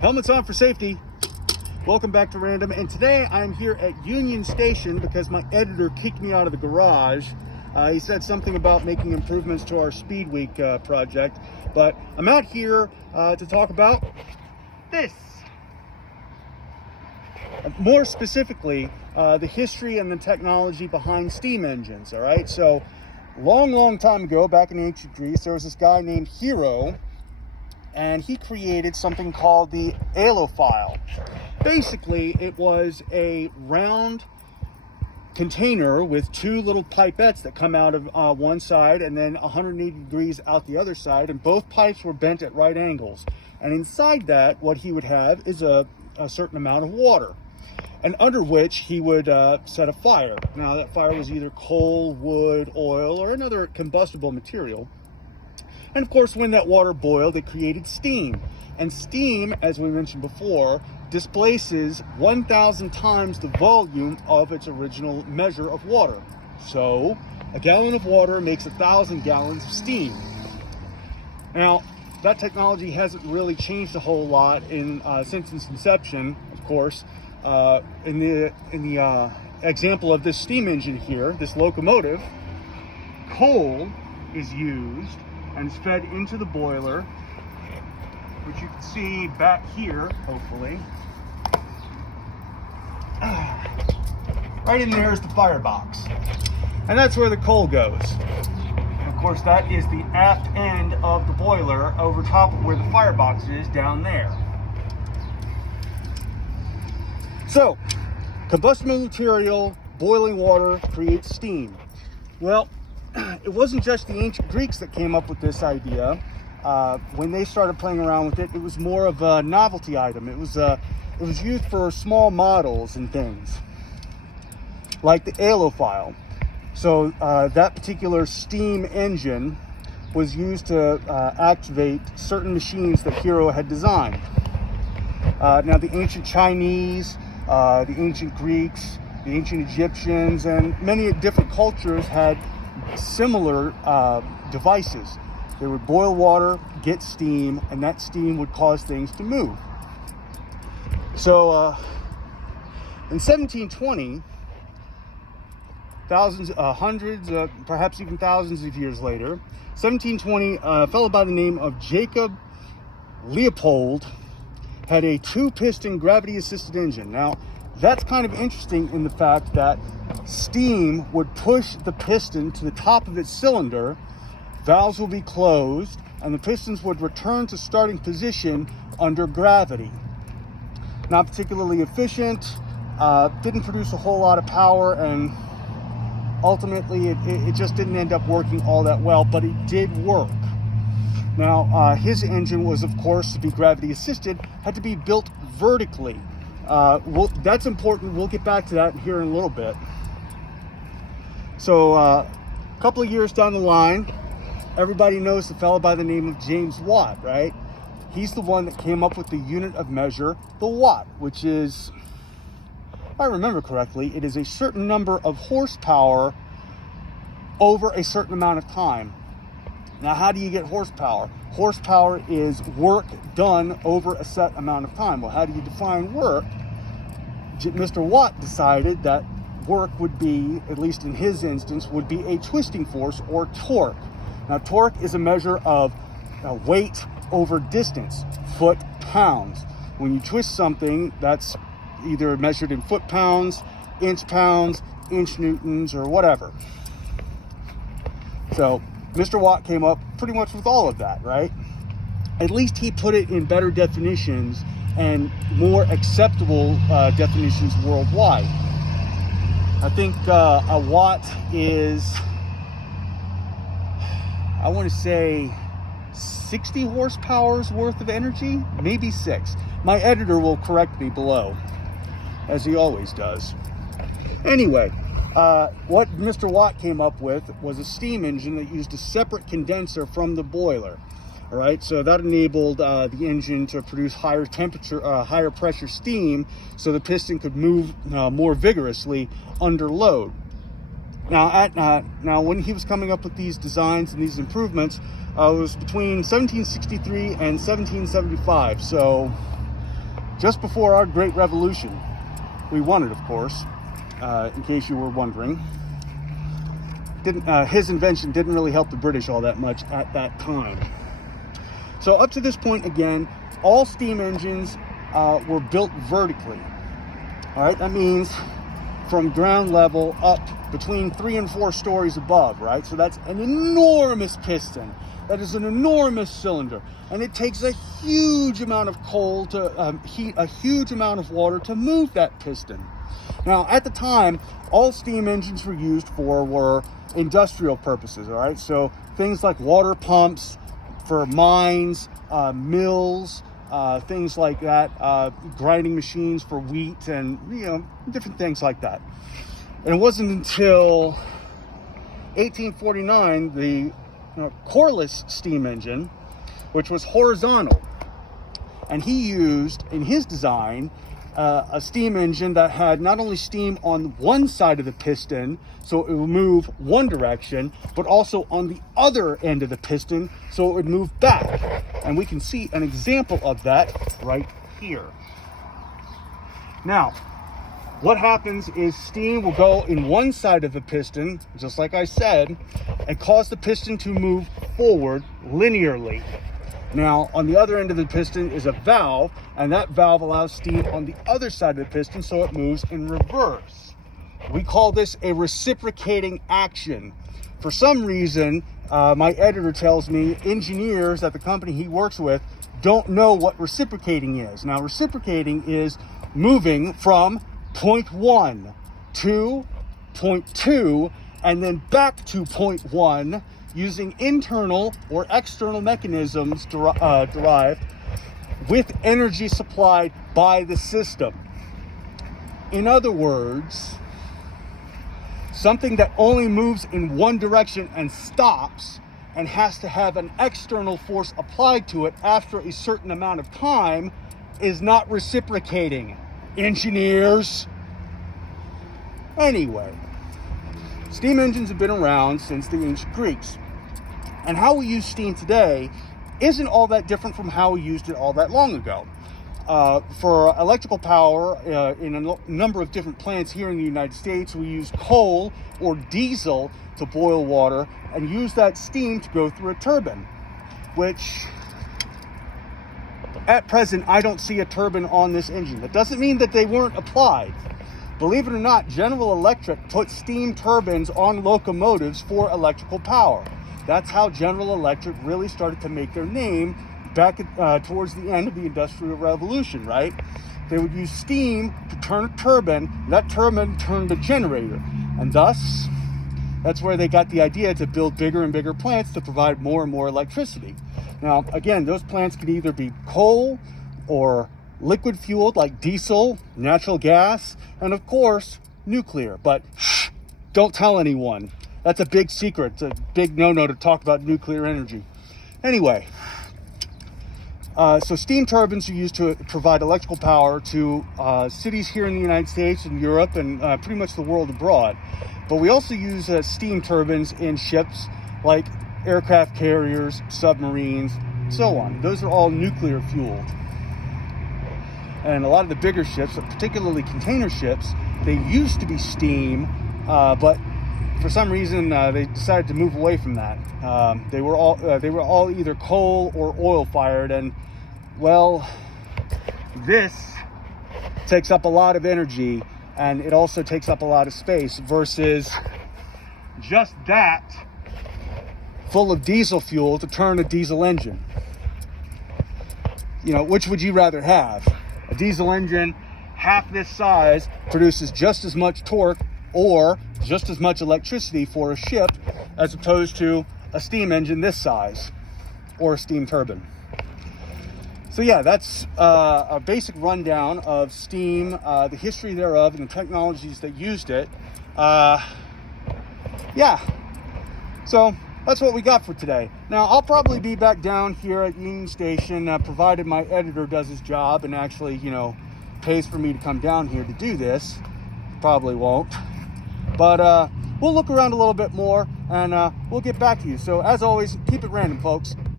Helmets on for safety. Welcome back to Random, and today I'm here at Union Station because my editor kicked me out of the garage. He said something about making improvements to our Speed Week project, but I'm out here to talk about this. More specifically, the history and the technology behind steam engines, all right? So, long time ago, back in ancient Greece, there was this guy named Hero, and he created something called the alophile. Basically, it was a round container with two little pipettes that come out of one side and then 180 degrees out the other side, and both pipes were bent at right angles. And inside that, what he would have is a certain amount of water, and under which he would set a fire. Now, that fire was either coal, wood, oil, or another combustible material. And of course, when that water boiled, it created steam. And steam, as we mentioned before, displaces 1,000 times the volume of its original measure of water. So, a gallon of water makes 1,000 gallons of steam. Now, that technology hasn't really changed a whole lot since its inception, of course. In the example of this steam engine here, this locomotive, coal is used and is fed into the boiler, which you can see back here, hopefully. Right in there is the firebox, and that's where the coal goes. And of course, that is the aft end of the boiler over top of where the firebox is down there. So, combustible material, boiling water creates steam. Well, it wasn't just the ancient Greeks that came up with this idea. When they started playing around with it, it was more of a novelty item. It was used for small models and things, like the alophile. So that particular steam engine was used to activate certain machines that Hero had designed. Now, the ancient Chinese, the ancient Greeks, the ancient Egyptians, and many different cultures had similar devices. They would boil water, get steam, and that steam would cause things to move. So in 1720, hundreds, perhaps even thousands of years later, 1720, a fellow by the name of Jacob Leopold had a two-piston gravity-assisted engine. Now, that's kind of interesting in the fact that steam would push the piston to the top of its cylinder, valves will be closed, and the pistons would return to starting position under gravity. Not particularly efficient, didn't produce a whole lot of power, and ultimately it just didn't end up working all that well, but it did work. Now, his engine was, of course, to be gravity assisted, had to be built vertically. That's important. We'll get back to that here in a little bit. So, a couple of years down the line, everybody knows the fellow by the name of James Watt, right? He's the one that came up with the unit of measure, the watt, which is, if I remember correctly, it is a certain number of horsepower over a certain amount of time. Now, how do you get horsepower? Horsepower is work done over a set amount of time. Well, how do you define work? Mr. Watt decided that work would be, at least in his instance, would be a twisting force or torque. Now, torque is a measure of weight over distance, foot-pounds. When you twist something, that's either measured in foot-pounds, inch-pounds, inch-newtons, or whatever. So, Mr. Watt came up pretty much with all of that, right? At least he put it in better definitions and more acceptable definitions worldwide. I think a watt is, I want to say, 60 horsepower's worth of energy, maybe 6. My editor will correct me below, as he always does. Anyway, what Mr. Watt came up with was a steam engine that used a separate condenser from the boiler. All right, so that enabled the engine to produce higher temperature, higher pressure steam, so the piston could move more vigorously under load. Now, when he was coming up with these designs and these improvements, it was between 1763 and 1775. So just before our Great Revolution. We won it, of course, in case you were wondering. His invention didn't really help the British all that much at that time. So up to this point, again, all steam engines were built vertically. All right, that means from ground level up between 3 and 4 stories above, right? So that's an enormous piston. That is an enormous cylinder. And it takes a huge amount of coal to heat a huge amount of water to move that piston. Now, at the time, all steam engines were used for were industrial purposes, all right? So things like water pumps for mines, mills, things like that, grinding machines for wheat and, different things like that. And it wasn't until 1849, the coreless steam engine, which was horizontal. And he used, in his design, a steam engine that had not only steam on one side of the piston, so it would move one direction, but also on the other end of the piston, so it would move back. And we can see an example of that right here. Now, what happens is steam will go in one side of the piston, just like I said, and cause the piston to move forward linearly. Now, on the other end of the piston is a valve, and that valve allows steam on the other side of the piston, so it moves in reverse. We call this a reciprocating action. For some reason, my editor tells me engineers at the company he works with don't know what reciprocating is. Now, reciprocating is moving from point 1 to point 2 and then back to point 1 using internal or external mechanisms derived with energy supplied by the system. In other words, something that only moves in one direction and stops and has to have an external force applied to it after a certain amount of time is not reciprocating. Engineers. Anyway, steam engines have been around since the ancient Greeks. And how we use steam today isn't all that different from how we used it all that long ago. For electrical power, in a number of different plants here in the United States, we use coal or diesel to boil water and use that steam to go through a turbine, which at present, I don't see a turbine on this engine. That doesn't mean that they weren't applied. Believe it or not, General Electric put steam turbines on locomotives for electrical power. That's how General Electric really started to make their name back towards the end of the Industrial Revolution, right? They would use steam to turn a turbine, and that turbine turned a generator. And thus, that's where they got the idea to build bigger and bigger plants to provide more and more electricity. Now, again, those plants could either be coal or liquid fueled like diesel, natural gas, and of course, nuclear. But shh, don't tell anyone. That's a big secret. It's a big no-no to talk about nuclear energy. Anyway, so steam turbines are used to provide electrical power to cities here in the United States and Europe and pretty much the world abroad. But we also use steam turbines in ships like aircraft carriers, submarines, so on. Those are all nuclear fueled. And a lot of the bigger ships, particularly container ships, they used to be steam, but for some reason, they decided to move away from that. They were all either coal or oil fired, and well, this takes up a lot of energy, and it also takes up a lot of space versus just that full of diesel fuel to turn a diesel engine. Which would you rather have? A diesel engine half this size produces just as much torque or just as much electricity for a ship as opposed to a steam engine this size or a steam turbine. So yeah, that's a basic rundown of steam, the history thereof, and the technologies that used it. Yeah, so that's what we got for today. Now, I'll probably be back down here at Union Station, provided my editor does his job and actually, pays for me to come down here to do this. Probably won't. But we'll look around a little bit more, and we'll get back to you. So, as always, keep it random, folks.